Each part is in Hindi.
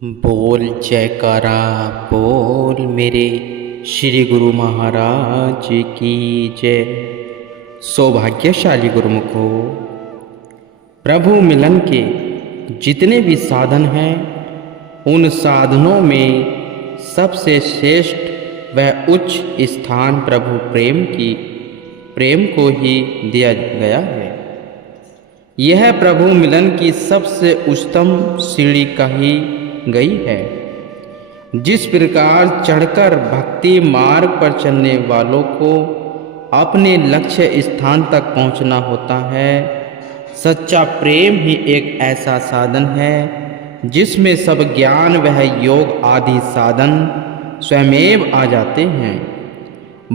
बोल जयकारा बोल मेरे श्री गुरु महाराज की जय। सौभाग्यशाली गुरुमुखो, प्रभु मिलन के जितने भी साधन हैं उन साधनों में सबसे श्रेष्ठ वह उच्च स्थान प्रभु प्रेम को ही दिया गया है। यह प्रभु मिलन की सबसे उच्चतम सीढ़ी कही गई है। जिस प्रकार चढ़कर भक्ति मार्ग पर चलने वालों को अपने लक्ष्य स्थान तक पहुंचना होता है, सच्चा प्रेम ही एक ऐसा साधन है जिसमें सब ज्ञान वह योग आदि साधन स्वयमेव आ जाते हैं।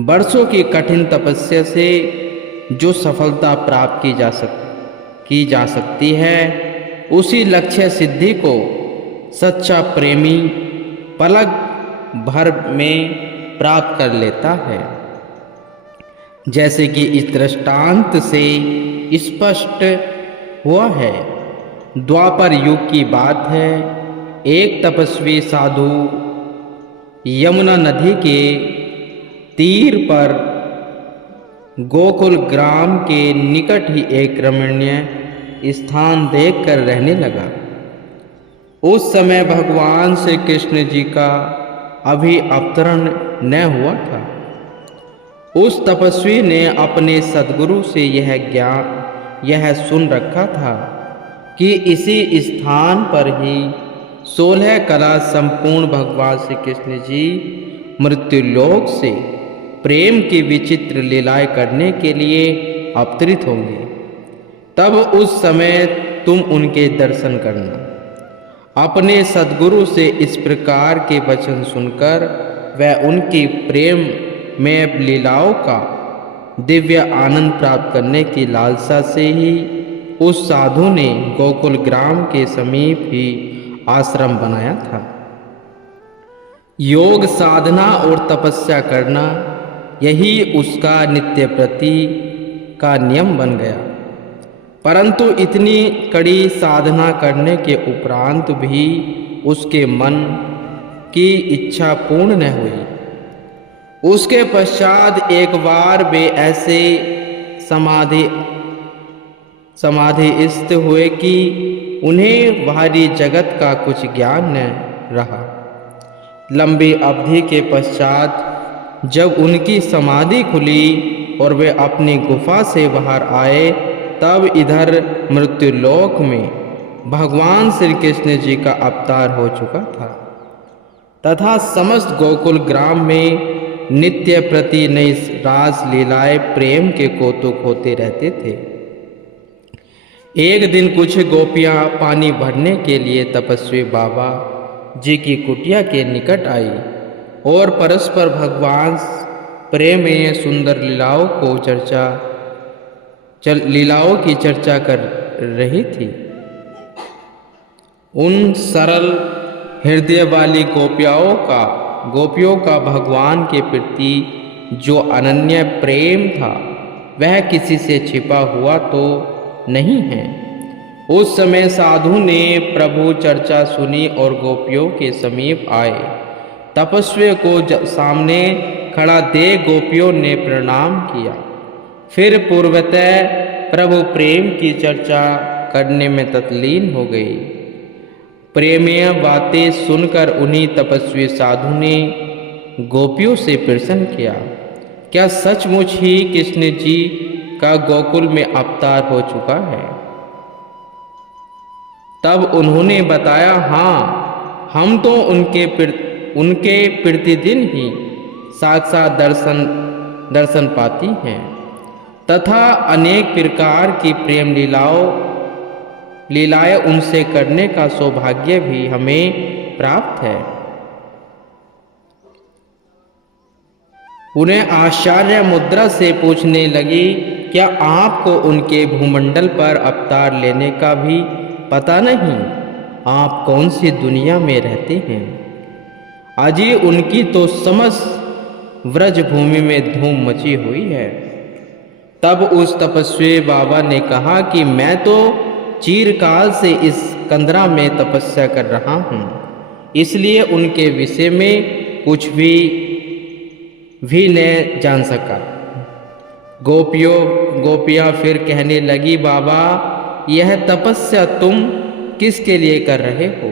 वर्षों की कठिन तपस्या से जो सफलता प्राप्त की जा सकती है, उसी लक्ष्य सिद्धि को सच्चा प्रेमी पलक भर में प्राप्त कर लेता है। जैसे कि इस दृष्टांत से स्पष्ट हुआ है। द्वापर युग की बात है। एक तपस्वी साधु यमुना नदी के तीर पर गोकुल ग्राम के निकट ही एक रमणीय स्थान देखकर रहने लगा। उस समय भगवान श्री कृष्ण जी का अभी अवतरण न हुआ था। उस तपस्वी ने अपने सद्गुरु से यह सुन रखा था कि इसी स्थान पर ही 16 कला संपूर्ण भगवान श्री कृष्ण जी मृत्युलोक से प्रेम की विचित्र लीलाएं करने के लिए अवतरित होंगे। तब उस समय तुम उनके दर्शन करना। अपने सद्गुरु से इस प्रकार के वचन सुनकर वह उनकी प्रेम में लीलाओं का दिव्य आनंद प्राप्त करने की लालसा से ही उस साधु ने गोकुल ग्राम के समीप ही आश्रम बनाया था। योग साधना और तपस्या करना यही उसका नित्य प्रति का नियम बन गया। परंतु इतनी कड़ी साधना करने के उपरांत भी उसके मन की इच्छा पूर्ण न हुई। उसके पश्चात एक बार वे ऐसे समाधिस्थ हुए कि उन्हें बाहरी जगत का कुछ ज्ञान न रहा। लंबी अवधि के पश्चात जब उनकी समाधि खुली और वे अपनी गुफा से बाहर आए, तब इधर मृत्युलोक में भगवान श्री कृष्ण जी का अवतार हो चुका था तथा समस्त गोकुल ग्राम में नित्य प्रति नई रास लीलाएं प्रेम के कौतुक होते रहते थे। एक दिन कुछ गोपियां पानी भरने के लिए तपस्वी बाबा जी की कुटिया के निकट आई और परस्पर भगवान प्रेम में सुंदर लीलाओं की चर्चा कर रही थी। उन सरल हृदय वाली गोपियों का भगवान के प्रति जो अनन्य प्रेम था वह किसी से छिपा हुआ तो नहीं है। उस समय साधु ने प्रभु चर्चा सुनी और गोपियों के समीप आए। तपस्वी को सामने खड़ा देख गोपियों ने प्रणाम किया। फिर पूर्वतः प्रभु प्रेम की चर्चा करने में तल्लीन हो गई। प्रेमीय बातें सुनकर उन्हीं तपस्वी साधु ने गोपियों से प्रश्न किया, क्या सचमुच ही कृष्ण जी का गोकुल में अवतार हो चुका है? तब उन्होंने बताया, हाँ, हम तो उनके प्रतिदिन ही साक्षात दर्शन पाती हैं तथा अनेक प्रकार की प्रेम लीलाएं उनसे करने का सौभाग्य भी हमें प्राप्त है। उन्हें आश्चर्य मुद्रा से पूछने लगी, क्या आपको उनके भूमंडल पर अवतार लेने का भी पता नहीं? आप कौन सी दुनिया में रहते हैं? अजी उनकी तो समस्त व्रज भूमि में धूम मची हुई है। तब उस तपस्वी बाबा ने कहा कि मैं तो चिरकाल से इस कंदरा में तपस्या कर रहा हूँ इसलिए उनके विषय में कुछ भी न जान सका। गोपियाँ फिर कहने लगी, बाबा यह तपस्या तुम किसके लिए कर रहे हो?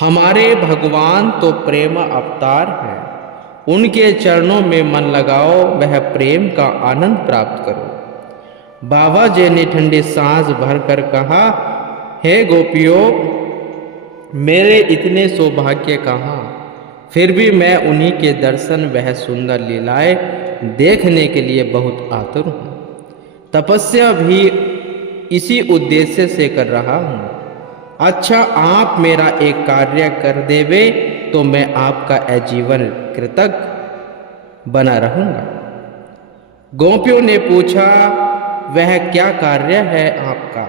हमारे भगवान तो प्रेम अवतार हैं, उनके चरणों में मन लगाओ, वह प्रेम का आनंद प्राप्त करो। बाबा जी ने ठंडी सांस भरकर कहा, हे गोपियों, मेरे इतने सौभाग्य कहाँ, फिर भी मैं उन्हीं के दर्शन, वह सुंदर लीलाएं देखने के लिए बहुत आतुर हूँ। तपस्या भी इसी उद्देश्य से कर रहा हूँ। अच्छा, आप मेरा एक कार्य कर देवे तो मैं आपका आजीवन कृतज्ञ बना रहूँगा। गोपियों ने पूछा, वह क्या कार्य है आपका?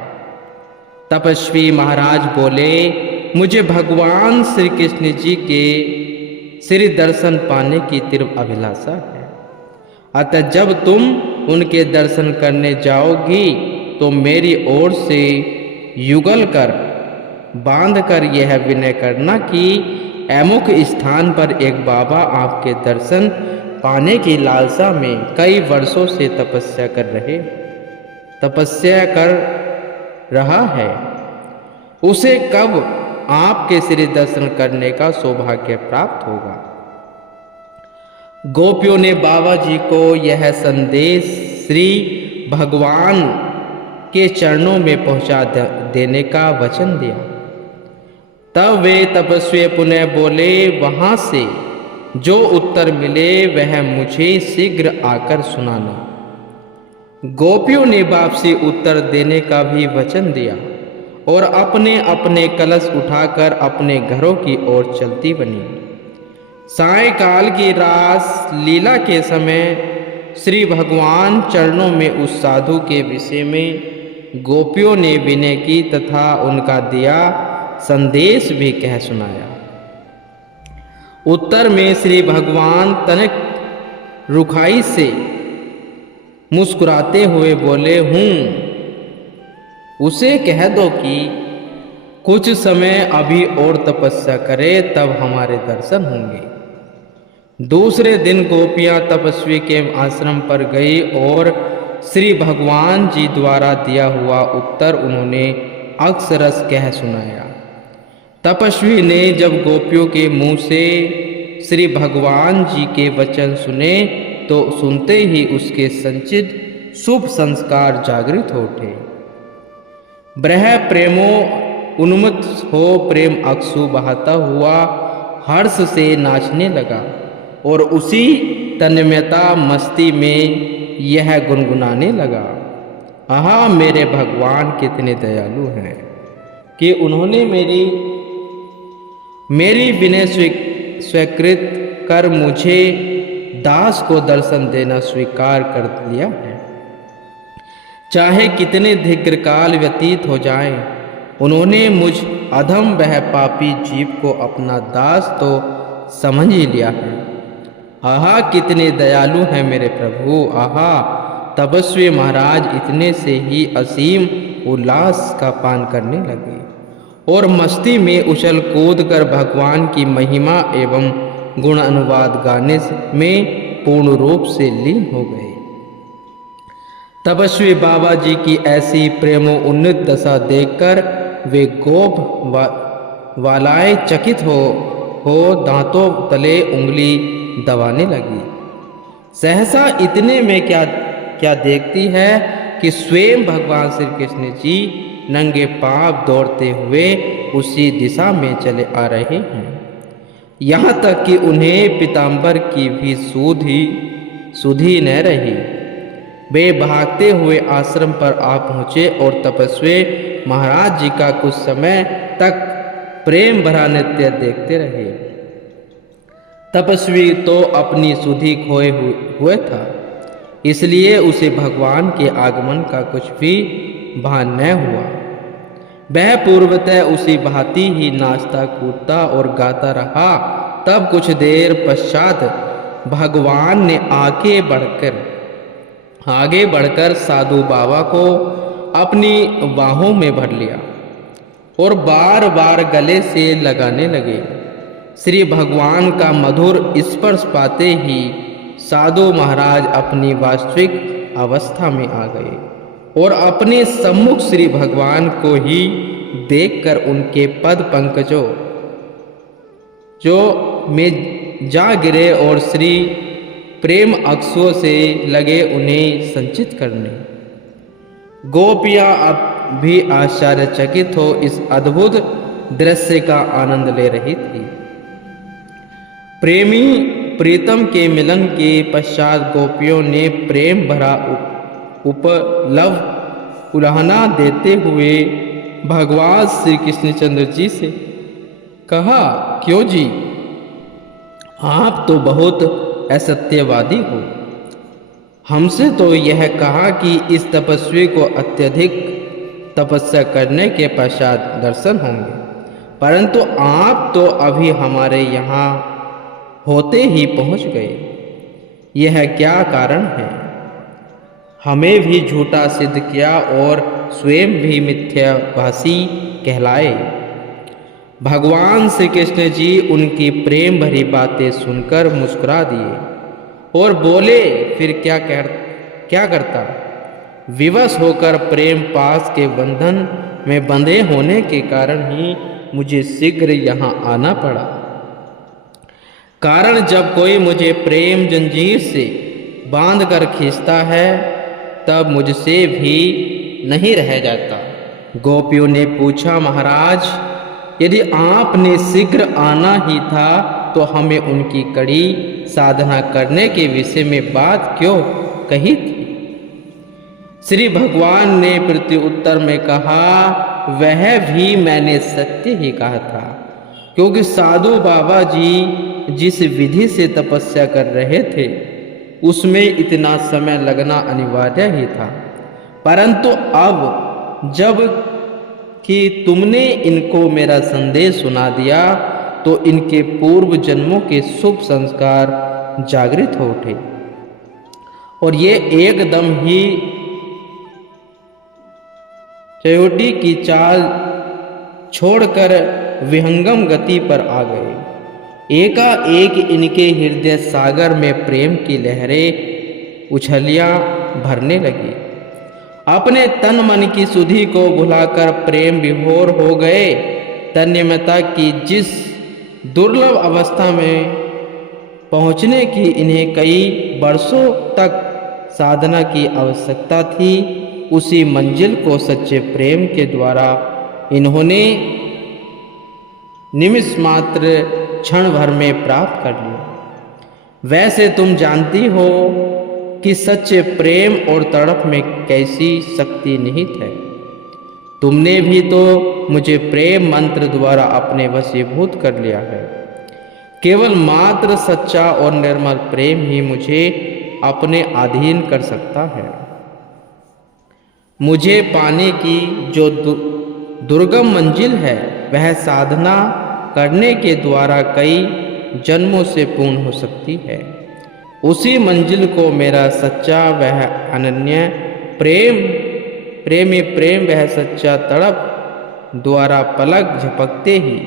तपस्वी महाराज बोले, मुझे भगवान श्री कृष्ण जी के श्री दर्शन पाने की तीव्र अभिलाषा है। अतः जब तुम उनके दर्शन करने जाओगी तो मेरी ओर से युगल कर बांध कर यह विनय करना कि अमुक स्थान पर एक बाबा आपके दर्शन पाने की लालसा में कई वर्षों से तपस्या कर रहा है, उसे कब आपके श्री दर्शन करने का सौभाग्य प्राप्त होगा। गोपियों ने बाबा जी को यह संदेश श्री भगवान के चरणों में पहुंचा देने का वचन दिया। तब वे तपस्वी पुनः बोले, वहां से जो उत्तर मिले वह मुझे शीघ्र आकर सुनाना। गोपियों ने वापसी उत्तर देने का भी वचन दिया और अपने अपने कलश उठाकर अपने घरों की ओर चलती बनी। सायंकाल की रास लीला के समय श्री भगवान चरणों में उस साधु के विषय में गोपियों ने विनय की तथा उनका दिया संदेश भी कह सुनाया। उत्तर में श्री भगवान तनिक रुखाई से मुस्कुराते हुए बोले, उसे कह दो कि कुछ समय अभी और तपस्या करे, तब हमारे दर्शन होंगे। दूसरे दिन गोपियां तपस्वी के आश्रम पर गई और श्री भगवान जी द्वारा दिया हुआ उत्तर उन्होंने अक्षरश कह सुनाया। तपस्वी ने जब गोपियों के मुंह से श्री भगवान जी के वचन सुने तो सुनते ही उसके संचित शुभ संस्कार जागृत हो उठे। ब्रह प्रेमो उन्मत्त हो प्रेम अक्षु बहाता हुआ हर्ष से नाचने लगा और उसी तन्मयता मस्ती में यह गुनगुनाने लगा, आहा मेरे भगवान कितने दयालु हैं कि उन्होंने मेरी विनय स्वीकृत कर मुझे दास को दर्शन देना स्वीकार कर लिया है। चाहे कितने दीर्घकाल व्यतीत हो जाएं, उन्होंने मुझ अधम वह पापी जीव को अपना दास तो समझ ही लिया है। आहा कितने दयालु हैं मेरे प्रभु। आहा, तपस्वी महाराज इतने से ही असीम उल्लास का पान करने लगे और मस्ती में उछल कूद कर भगवान की महिमा एवं गुण अनुवाद गाने में पूर्ण रूप से लीन हो गए। तपस्वी बाबा जी की ऐसी प्रेमो उन्नत दशा देखकर वे गोप वालाएं चकित हो दांतों तले उंगली दबाने लगी। सहसा इतने में क्या देखती है कि स्वयं भगवान श्री कृष्ण जी नंगे पांव दौड़ते हुए उसी दिशा में चले आ रहे हैं। यहाँ तक कि उन्हें पीताम्बर की भी सुधि न रही। वे भागते हुए आश्रम पर आ पहुँचे और तपस्वी महाराज जी का कुछ समय तक प्रेम भरा नृत्य देखते रहे। तपस्वी तो अपनी सुधि खोए हुए था, इसलिए उसे भगवान के आगमन का कुछ भी भान न हुआ। वह पूर्वतः उसी भांति ही नाचता कूदता और गाता रहा। तब कुछ देर पश्चात भगवान ने आगे बढ़कर साधु बाबा को अपनी बाहों में भर लिया। और बार बार गले से लगाने लगे। श्री भगवान का मधुर स्पर्श पाते ही साधु महाराज अपनी वास्तविक अवस्था में आ गए और अपने सम्मुख श्री भगवान को ही देखकर उनके पद पंकजों जो में जा गिरे और श्री प्रेम अक्षों से लगे उन्हें संचित करने। गोपियां अब भी आश्चर्यचकित हो इस अद्भुत दृश्य का आनंद ले रही थी। प्रेमी प्रीतम के मिलन के पश्चात गोपियों ने प्रेम भरा उपलव उल्हाना देते हुए भगवान श्री कृष्णचंद्र जी से कहा, क्यों जी, आप तो बहुत असत्यवादी हो। हमसे तो यह कहा कि इस तपस्वी को अत्यधिक तपस्या करने के पश्चात दर्शन होंगे, परंतु आप तो अभी हमारे यहाँ होते ही पहुँच गए। यह क्या कारण है? हमें भी झूठा सिद्ध किया और स्वयं भी मिथ्याभासी कहलाए। भगवान श्री कृष्ण जी उनकी प्रेम भरी बातें सुनकर मुस्कुरा दिए और बोले, फिर क्या करता? विवश होकर प्रेम पास के बंधन में बंधे होने के कारण ही मुझे शीघ्र यहाँ आना पड़ा। कारण जब कोई मुझे प्रेम जंजीर से बांध कर खींचता है तब मुझसे भी नहीं रह जाता। गोपियों ने पूछा, महाराज, यदि आपने शीघ्र आना ही था तो हमें उनकी कड़ी साधना करने के विषय में बात क्यों कही थी? श्री भगवान ने प्रत्युत्तर में कहा, वह भी मैंने सत्य ही कहा था, क्योंकि साधु बाबा जी जिस विधि से तपस्या कर रहे थे उसमें इतना समय लगना अनिवार्य ही था, परंतु अब जब कि तुमने इनको मेरा संदेश सुना दिया तो इनके पूर्व जन्मों के शुभ संस्कार जागृत हो उठे और ये एकदम ही चयोटी की चाल छोड़कर विहंगम गति पर आ गए। एकाएक इनके हृदय सागर में प्रेम की लहरें उछलियां भरने लगी। अपने तन मन की सुधि को भुलाकर प्रेम विभोर हो गए। तन्मयता की जिस दुर्लभ अवस्था में पहुंचने की इन्हें कई वर्षों तक साधना की आवश्यकता थी, उसी मंजिल को सच्चे प्रेम के द्वारा इन्होंने निमिष मात्र क्षण भर में प्राप्त कर लिया। वैसे तुम जानती हो कि सच्चे प्रेम और तड़प में कैसी शक्ति निहित है। तुमने भी तो मुझे प्रेम मंत्र द्वारा अपने वशीभूत कर लिया है। केवल मात्र सच्चा और निर्मल प्रेम ही मुझे अपने अधीन कर सकता है। मुझे पाने की जो दुर्गम मंजिल है वह साधना करने के द्वारा कई जन्मों से पूर्ण हो सकती है। उसी मंजिल को मेरा सच्चा वह अनन्य प्रेम वह सच्चा तड़प द्वारा पलक झपकते ही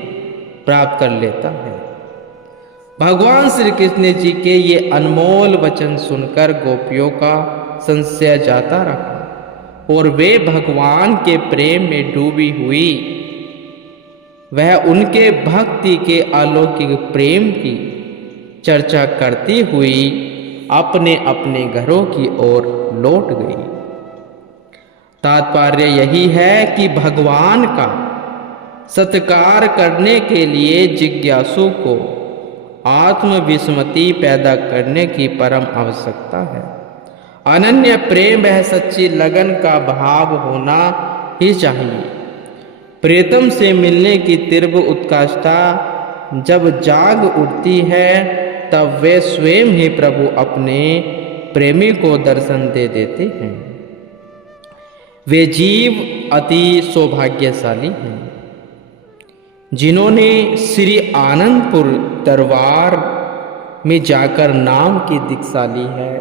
प्राप्त कर लेता है। भगवान श्री कृष्ण जी के ये अनमोल वचन सुनकर गोपियों का संशय जाता रहा और वे भगवान के प्रेम में डूबी हुई वह उनके भक्ति के अलौकिक प्रेम की चर्चा करती हुई अपने अपने घरों की ओर लौट गई। तात्पर्य यही है कि भगवान का सत्कार करने के लिए जिज्ञासु को आत्मविस्मृति पैदा करने की परम आवश्यकता है। अनन्य प्रेम वह सच्ची लगन का भाव होना ही चाहिए। प्रीतम से मिलने की तीव्र उत्कंठा जब जाग उठती है तब वे स्वयं ही प्रभु अपने प्रेमी को दर्शन दे देते हैं। वे जीव अति सौभाग्यशाली हैं जिन्होंने श्री आनंदपुर दरबार में जाकर नाम की दीक्षा ली है।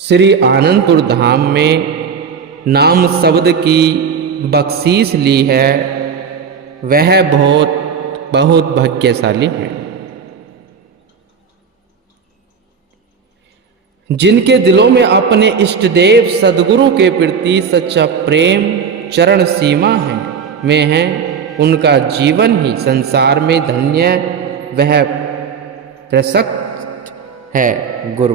श्री आनंदपुर धाम में नाम शब्द की बख्शीश ली है वह बहुत बहुत भाग्यशाली है। जिनके दिलों में अपने इष्ट देव सदगुरु के प्रति सच्चा प्रेम चरण सीमा है में है, उनका जीवन ही संसार में धन्य वह प्रशस्त है। गुरु